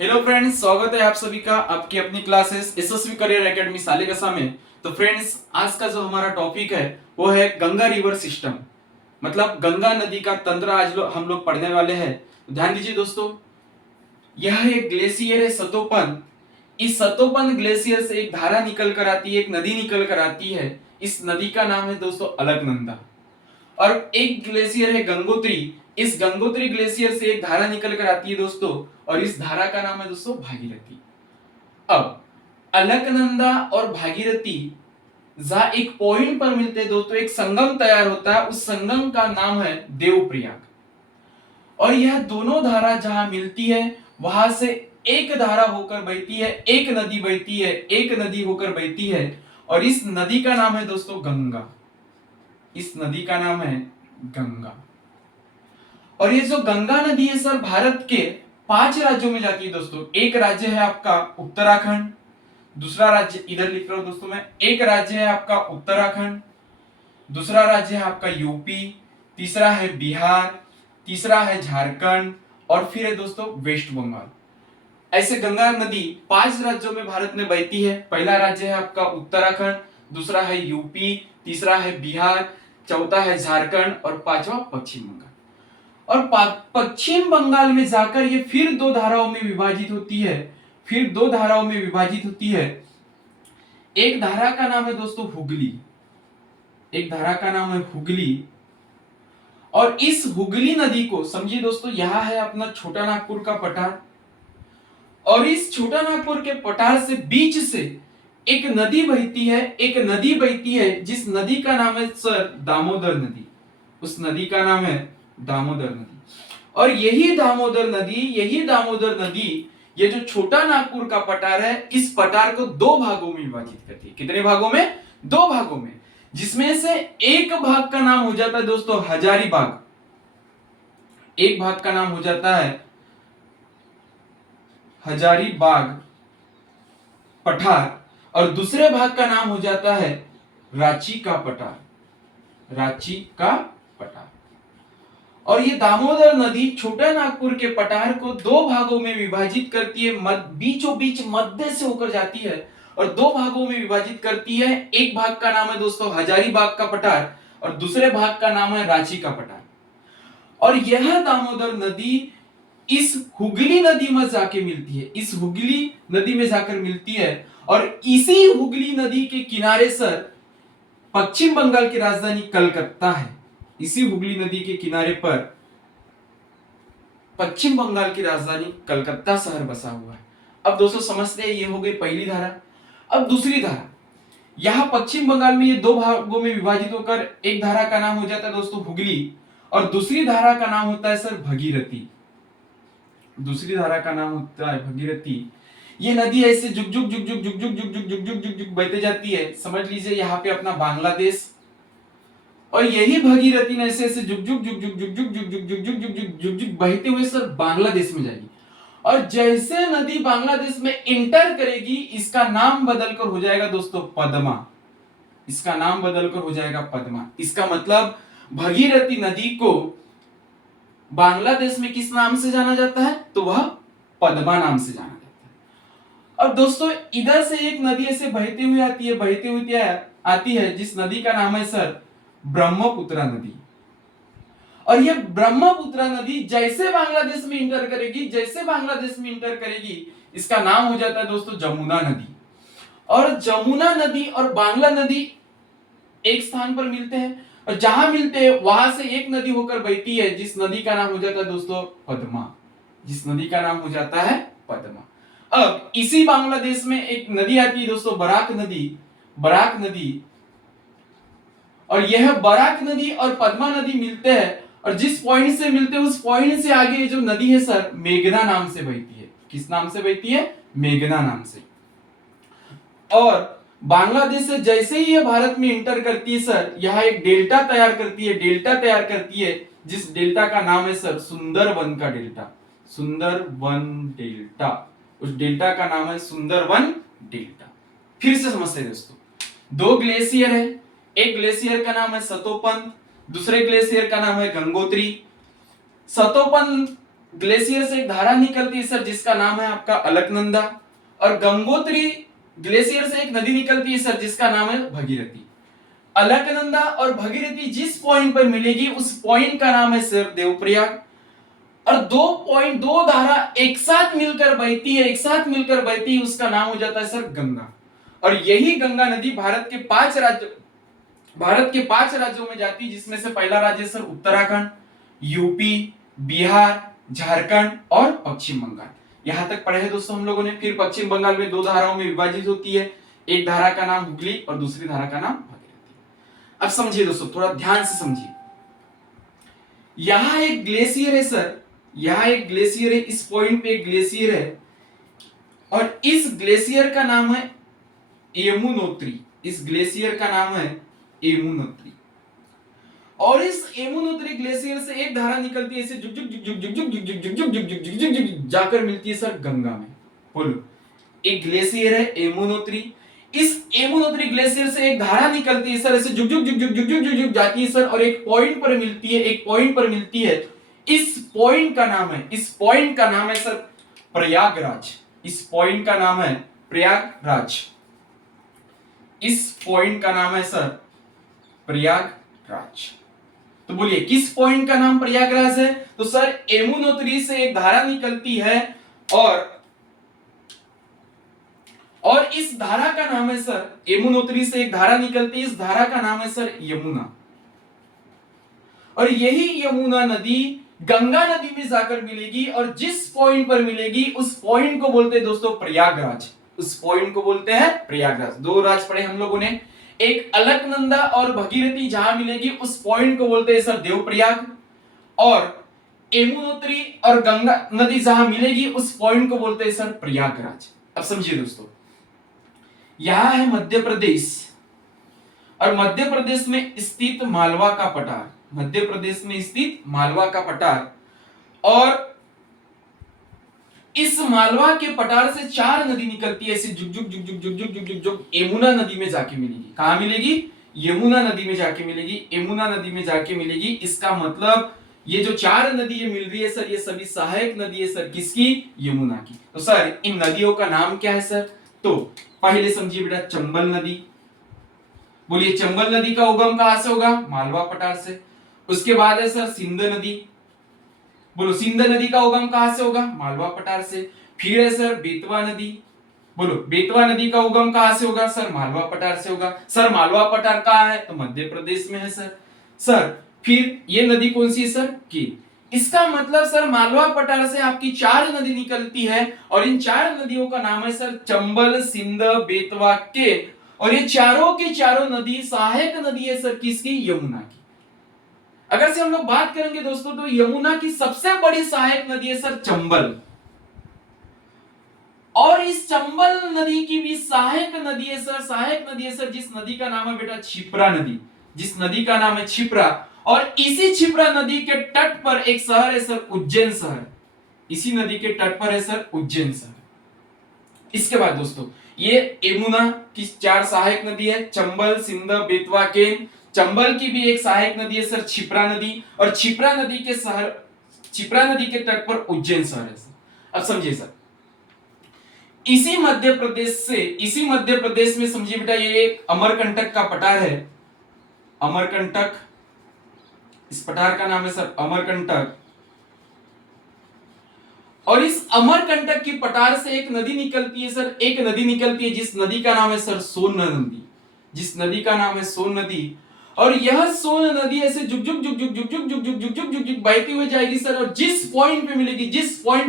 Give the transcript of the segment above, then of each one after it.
Hello friends, स्वागत है आप सभी का आपकी अपनी classes SSV career academy Salekasa में। तो फ्रेंड्स, आज का जो हमारा टॉपिक है वो है गंगा रिवर सिस्टम, मतलब गंगा नदी का तंत्र। आज हम लोग पढ़ने वाले हैं। तो ध्यान दीजिए दोस्तों, यह एक ग्लेशियर है सतोपन। इस सतोपन ग्लेशियर से एक धारा निकल कर आती है, एक नदी निकल कर आती है। इस नदी का नाम है दोस्तों अलकनंदा। और एक ग्लेशियर है गंगोत्री। इस गंगोत्री ग्लेशियर से एक धारा निकल कर आती है दोस्तों, और इस धारा का नाम है दोस्तों भागीरथी। अब अलकनंदा और भागीरथी जहां एक पॉइंट पर मिलते हैं दोस्तों, एक संगम तैयार होता है। उस संगम का नाम है देवप्रयाग। और यह दोनों धारा जहां मिलती है वहां से एक धारा होकर बहती है, एक नदी बहती है, एक नदी होकर बहती है। और इस नदी का नाम है दोस्तों गंगा। इस नदी का नाम है गंगा। और ये जो गंगा नदी है सर, भारत के 5 राज्यों में जाती है दोस्तों। एक राज्य है आपका उत्तराखंड, दूसरा राज्य इधर लिख रहा हूं दोस्तों मैं। एक राज्य है आपका उत्तराखंड, दूसरा राज्य है आपका यूपी, तीसरा है बिहार, तीसरा है झारखंड, और फिर है दोस्तों वेस्ट बंगाल। ऐसे गंगा नदी 5 राज्यों में भारत में बहती है। पहला राज्य है आपका उत्तराखंड, दूसरा है यूपी, तीसरा है बिहार, चौथा है झारखंड, और पांचवा पश्चिम बंगाल। और पश्चिम बंगाल में जाकर ये फिर 2 धाराओं में विभाजित होती है। फिर 2 धाराओं में विभाजित होती है। एक धारा का नाम है दोस्तों हुगली। एक धारा का नाम है हुगली। और इस हुगली नदी को समझिए दोस्तों, यहां है अपना छोटा नागपुर का पठार। और इस छोटा नागपुर के पठार से बीच से एक नदी बहती है, एक नदी बहती है, जिस नदी का नाम है सर दामोदर नदी। उस नदी का नाम है दामोदर नदी। और यही दामोदर नदी ये जो छोटा नागपुर का पठार है, इस पठार को 2 भागों में विभाजित करती है। कितने भागों में? 2 भागों में, जिसमें से एक भाग का नाम हो जाता है दोस्तों हजारीबाग। एक भाग का नाम हो जाता है हजारीबाग पठार, और दूसरे भाग का नाम हो जाता है रांची का पठार। रांची का पठार। और ये दामोदर नदी छोटा नागपुर के पठार को 2 भागों में विभाजित करती है, बीचों बीच मध्य से होकर जाती है और 2 भागों में विभाजित करती है। एक भाग का नाम है दोस्तों हजारीबाग का पठार, और दूसरे भाग का नाम है रांची का पठार। और यह दामोदर नदी इस हुगली नदी में जाके मिलती है। इस हुगली नदी में जाकर मिलती है, और इसी हुगली नदी के किनारे सर पश्चिम बंगाल की राजधानी कलकत्ता है। इसी हुगली नदी के किनारे पर पश्चिम बंगाल की राजधानी कलकत्ता शहर बसा हुआ है। अब दोस्तों समझते हैं, ये हो गई पहली धारा। अब दूसरी धारा, यहां पश्चिम बंगाल में ये 2 भागों में विभाजित होकर एक धारा का नाम हो जाता है दोस्तों हुगली, और दूसरी धारा का नाम होता है सर भगीरथी। दूसरी धारा का नाम होता है भगीरथी। ये नदी ऐसे जुग जुग जुग जुग जुग जुग जुग जुग जुग जुग जुग जुग बहते जाती है। समझ लीजिए यहाँ पे अपना बांग्लादेश, और यही भगीरथी ने ऐसे ऐसे जुग जुग जुग जुग जुग जुग जुग जुग जुग जुग जुग जुग जुग जुग बहते हुए सर बांग्लादेश में जाएगी। और जैसे नदी बांग्लादेश में इंटर करेगी, इसका नाम बदलकर हो जाएगा दोस्तों पद्मा। इसका नाम बदलकर हो जाएगा पद्मा। इसका मतलब भगीरथी नदी को बांग्लादेश में किस नाम से जाना जाता है? तो वह पद्मा नाम से जाना जाता है। और दोस्तों इधर से एक नदी ऐसे बहती हुई आती है, बहती हुई आती है, जिस नदी का नाम है सर ब्रह्मपुत्र नदी। और यह ब्रह्मपुत्र नदी जैसे बांग्लादेश में इंटर करेगी, जैसे बांग्लादेश में इंटर करेगी, इसका नाम हो जाता है दोस्तों जमुना नदी। और जमुना नदी और बांग्ला नदी एक स्थान पर मिलते हैं, और जहां मिलते हैं वहां से एक नदी होकर बहती है, जिस नदी का नाम हो जाता है दोस्तों पद्मा। जिस नदी का नाम हो जाता है पद्मा। अब इसी बांग्लादेश में एक नदी आती है दोस्तों बराक नदी। बराक नदी, और यह बराक नदी और पद्मा नदी मिलते हैं, और जिस पॉइंट से मिलते हैं उस पॉइंट से आगे जो नदी है सर मेघना नाम से बहती है। किस नाम से बहती है? मेघना नाम से। और बांग्लादेश से जैसे ही ये भारत में इंटर करती है सर, यह एक डेल्टा तैयार करती है। डेल्टा तैयार करती है, जिस डेल्टा का नाम है सर सुंदरबन का डेल्टा। सुंदरबन डेल्टा। उस डेल्टा का नाम है सुंदरबन डेल्टा। फिर से समझते हैं दोस्तों, 2 ग्लेशियर है। एक ग्लेशियर का नाम है सतोपन, दूसरे ग्लेशियर का नाम है गंगोत्री। सतोपन ग्लेशियर से एक धारा निकलती है सर जिसका नाम है आपका अलकनंदा, और गंगोत्री ग्लेशियर से एक नदी निकलती है सर जिसका नाम है भगीरथी। अलकनंदा और भगीरथी जिस पॉइंट पर मिलेगी उस पॉइंट का नाम है सर देवप्रयाग। और दो धारा एक साथ मिलकर बहती है, उसका नाम हो जाता है सर गंगा। और यही गंगा नदी भारत के 5 राज्यों में जाती है, जिसमें से पहला राज्य सर उत्तराखंड, यूपी, बिहार, झारखंड और पश्चिम बंगाल। यहां तक पढ़े हैं दोस्तों हम लोगों ने। फिर पश्चिम बंगाल में 2 धाराओं में विभाजित होती है, एक धारा का नाम हुगली और दूसरी धारा का नाम भागीरथी। अब समझिए दोस्तों, थोड़ा ध्यान से समझिए। यहां एक ग्लेशियर है सर, यहां एक ग्लेशियर है, इस पॉइंट पे एक ग्लेशियर है, और इस ग्लेशियर का नाम है यमुनोत्री। इस ग्लेशियर का नाम है यमुनोत्री। और इस यमुनोत्री ग्लेशियर से एक धारा निकलती है, ऐसे जुग जुग जुग जुग जुग जुग जुग जुग जुग जुग जुग जुग जुग जुग जुग जाकर मिलती है सर गंगा में। बोलो, एक ग्लेशियर है यमुनोत्री, इस यमुनोत्री ग्लेशियर से एक धारा निकलती है सर, ऐसे जुग जुग जुग जुग जुग जुग जुग जाती है सर, और एक पॉइंट पर मिलती है। इस पॉइंट का नाम है सर प्रयागराज। इस पॉइंट का नाम है प्रयागराज। इस पॉइंट का नाम है सर प्रयागराज। तो बोलिए किस पॉइंट का नाम प्रयागराज है? तो सर यमुनोत्री से एक धारा निकलती है, और इस धारा का नाम है सर, यमुनोत्री से एक धारा निकलती है, इस धारा का नाम है सर यमुना। और यही यमुना नदी गंगा नदी में जाकर मिलेगी, और जिस पॉइंट पर मिलेगी उस पॉइंट को बोलते हैं दोस्तों प्रयागराज। उस पॉइंट को बोलते हैं प्रयागराज। 2 राज पढ़े हम लोगों ने, एक अलकनंदा और भगीरथी जहां मिलेगी उस पॉइंट को बोलते हैं सर देवप्रयाग, और यमुनोत्री और गंगा नदी जहां मिलेगी उस पॉइंट को बोलते हैं सर प्रयागराज। अब समझिए दोस्तों, यहां है मध्य प्रदेश, और मध्य प्रदेश में स्थित मालवा का पठार, मध्य प्रदेश में स्थित मालवा का पठार, और इस मालवा के पठार से 4 नदी निकलती है, ऐसे जुग जुग जुग जुग जुग जुग जुग जुग जुग यमुना नदी में जाके मिलेगी। कहां मिलेगी? यमुना नदी में जाके मिलेगी, यमुना नदी में जाके मिलेगी। इसका मतलब ये जो 4 नदी ये मिल रही है सर, ये सभी सहायक नदी है सर, किसकी? यमुना की। तो सर इन नदियों का नाम क्या है सर? तो पहले समझिए बेटा, चंबल नदी। बोलिए चंबल नदी का उगम कहां से होगा? मालवा पठार से। उसके बाद है सर सिंध नदी। बोलो सिंध नदी का उगम कहां से होगा? मालवा पठार से। फिर है सर बेतवा नदी। बोलो बेतवा नदी का उगम कहां से होगा? सर मालवा पठार से होगा। सर मालवा पठार कहां है? तो मध्य प्रदेश में है सर। सर फिर ये नदी कौन सी है सर? केन। इसका मतलब सर मालवा पठार से आपकी 4 नदी निकलती है, और इन 4 नदियों का नाम है सर चंबल, सिंध, बेतवा, केन। और ये चारों की चारों नदी सहायक नदी है सर, किसकी? यमुना की। अगर से हम लोग बात करेंगे दोस्तों, तो यमुना की सबसे बड़ी सहायक नदी है सर चंबल, और इस चंबल नदी की भी सहायक नदी है सर, जिस नदी का नाम है बेटा क्षिप्रा नदी, जिस नदी का नाम है क्षिप्रा। और इसी क्षिप्रा नदी के तट पर एक शहर है सर उज्जैन शहर। इसी नदी के तट पर है सर उज्जैन शहर। इसके बाद दोस्तों, ये यमुना की 4 सहायक नदी है, चंबल, सिंध, बेतवा, केन। चंबल की भी एक सहायक नदी है सर क्षिप्रा नदी, और क्षिप्रा नदी के तट पर उज्जैन शहर है सर। अब समझिए सर, इसी मध्य प्रदेश में समझिए बेटा, ये एक अमरकंटक का पठार है, अमरकंटक। इस पठार का नाम है सर अमरकंटक, और इस अमरकंटक की पठार से एक नदी निकलती है सर, जिस नदी का नाम है सर सोन नदी, जिस नदी का नाम है सोन नदी। और यह सोन नदी ऐसे जुग जुग जुग जुग जुग जुग जुग जुग जुग जुग जुग जुग बहती हुई जाएगी सर, और जिस पॉइंट पे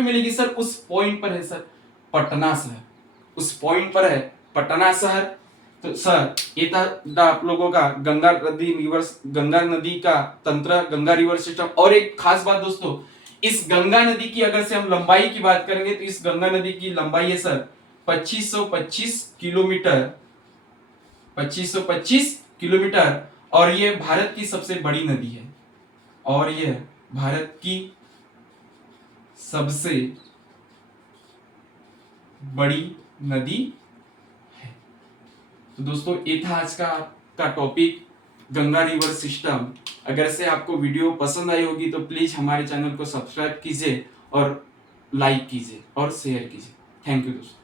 मिलेगी सर, उस पॉइंट पर है सर पटना शहर। उस पॉइंट पर है पटना शहर। तो सर ये था आप लोगों का गंगा नदी का तंत्र, गंगा रिवर सिस्टम। और एक खास बात दोस्तों, इस गंगा नदी की अगर से हम लंबाई की बात करेंगे, तो इस गंगा नदी की लंबाई है सर 2525 किलोमीटर, 2525 किलोमीटर। और ये भारत की सबसे बड़ी नदी है, और ये भारत की सबसे बड़ी नदी है। तो दोस्तों ये था आज का टॉपिक, गंगा रिवर सिस्टम। अगर से आपको वीडियो पसंद आई होगी तो प्लीज हमारे चैनल को सब्सक्राइब कीजिए और लाइक कीजिए और शेयर कीजिए। थैंक यू दोस्तों।